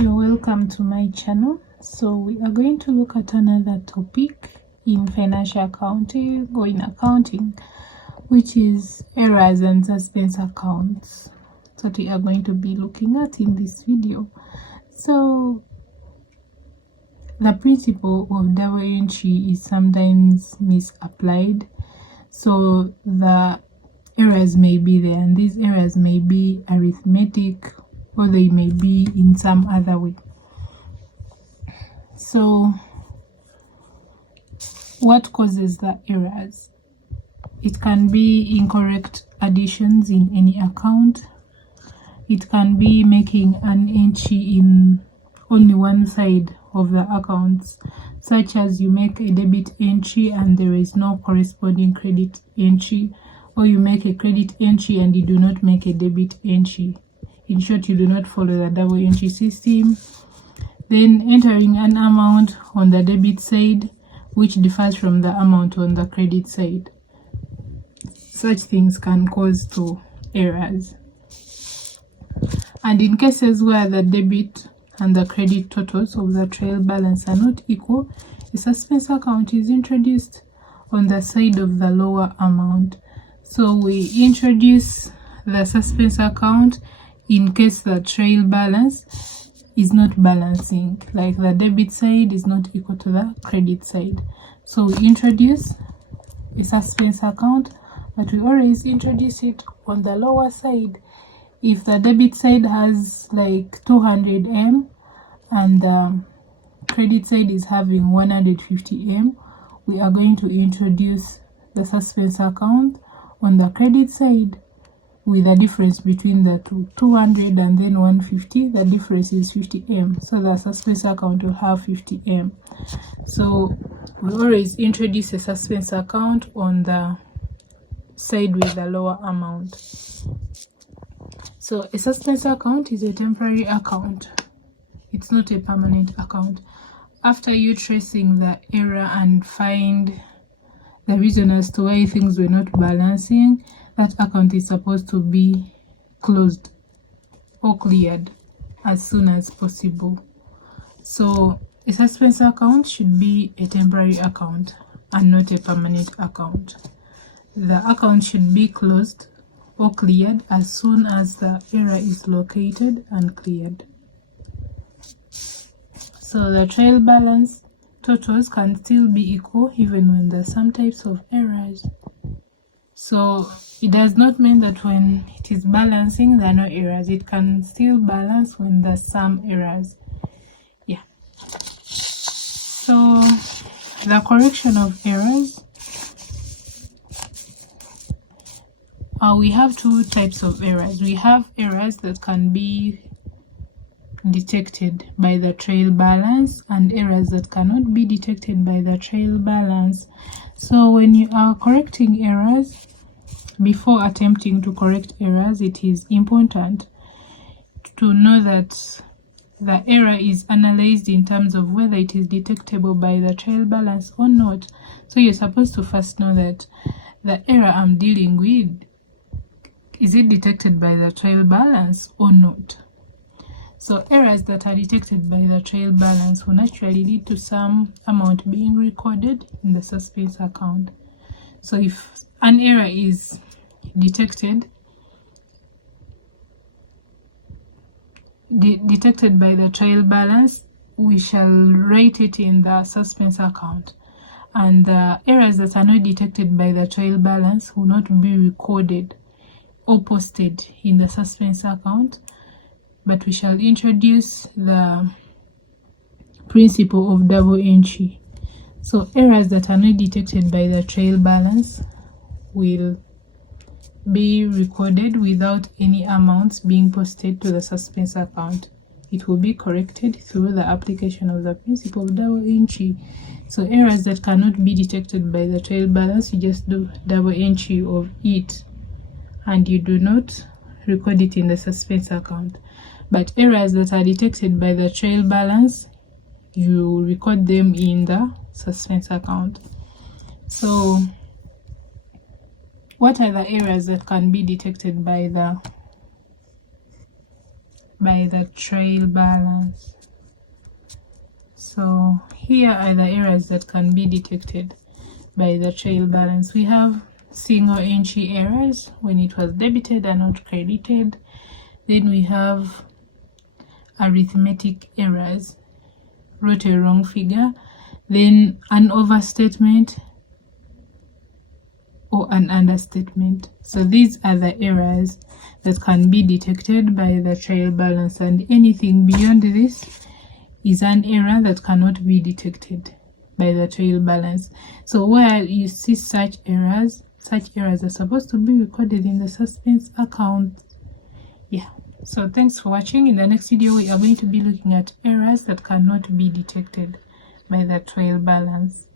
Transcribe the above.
You're welcome to my channel. So we are going to look at another topic in financial accounting or in accounting, which is errors and suspense accounts. That's what we are going to be looking at in this video. So the principle of double entry is sometimes misapplied. So the errors may be there, and these errors may be arithmetic, or they may be in some other way. So what causes the errors? It can be incorrect additions in any account. It can be making an entry in only one side of the accounts, such as you make a debit entry and there is no corresponding credit entry, or you make a credit entry and you do not make a debit entry. In short, you do not follow the double entry system. Then entering an amount on the debit side which differs from the amount on the credit side. Such things can cause to errors. And in cases where the debit and the credit totals of the trail balance are not equal, a suspense account is introduced on the side of the lower amount. So we introduce the suspense account in case the trail balance is not balancing, like the debit side is not equal to the credit side. So we introduce a suspense account, but we always introduce it on the lower side. If the debit side has like 200 M and the credit side is having 150 M, we are going to introduce the suspense account on the credit side with a difference between the two, 200 and then 150. The difference is 50 M, so the suspense account will have 50 M. So we always introduce a suspense account on the side with the lower amount. So a suspense account is a temporary account. It's not a permanent account. After you tracing the error and find the reason as to why things were not balancing, that account is supposed to be closed or cleared as soon as possible. So a suspense account should be a temporary account and not a permanent account. The account should be closed or cleared as soon as the error is located and cleared. So the trail balance totals can still be equal even when there are some types of errors. So it does not mean that when it is balancing there are no errors. It can still balance when there's some errors. Yeah. So the correction of errors. We have two types of errors. We have errors that can be detected by the trail balance and errors that cannot be detected by the trail balance. So when you are correcting errors, before attempting to correct errors, it is important to know that the error is analyzed in terms of whether it is detectable by the trail balance or not. So you're supposed to first know that the error I'm dealing with, is it detected by the trail balance or not? So errors that are detected by the trail balance will naturally lead to some amount being recorded in the suspense account. So if an error is detected by the trail balance, we shall write it in the suspense account. And the errors that are not detected by the trail balance will not be recorded or posted in the suspense account, but we shall introduce the principle of double entry. So errors that are not detected by the trail balance will be recorded without any amounts being posted to the suspense account. It will be corrected through the application of the principle of double entry. So errors that cannot be detected by the trail balance, you just do double entry of it and you do not record it in the suspense account. But errors that are detected by the trail balance, you record them in the suspense account. So what are the errors that can be detected by the by the trail balance. So here are the errors that can be detected by the trail balance. We have single entry errors when it was debited and not credited. Then we have arithmetic errors, wrote a wrong figure, then an overstatement or an understatement. So these are the errors that can be detected by the trail balance, and anything beyond this is an error that cannot be detected by the trail balance. So where you see such errors are supposed to be recorded in the suspense account. Yeah, so thanks for watching. In the next video we are going to be looking at errors that cannot be detected by the trail balance.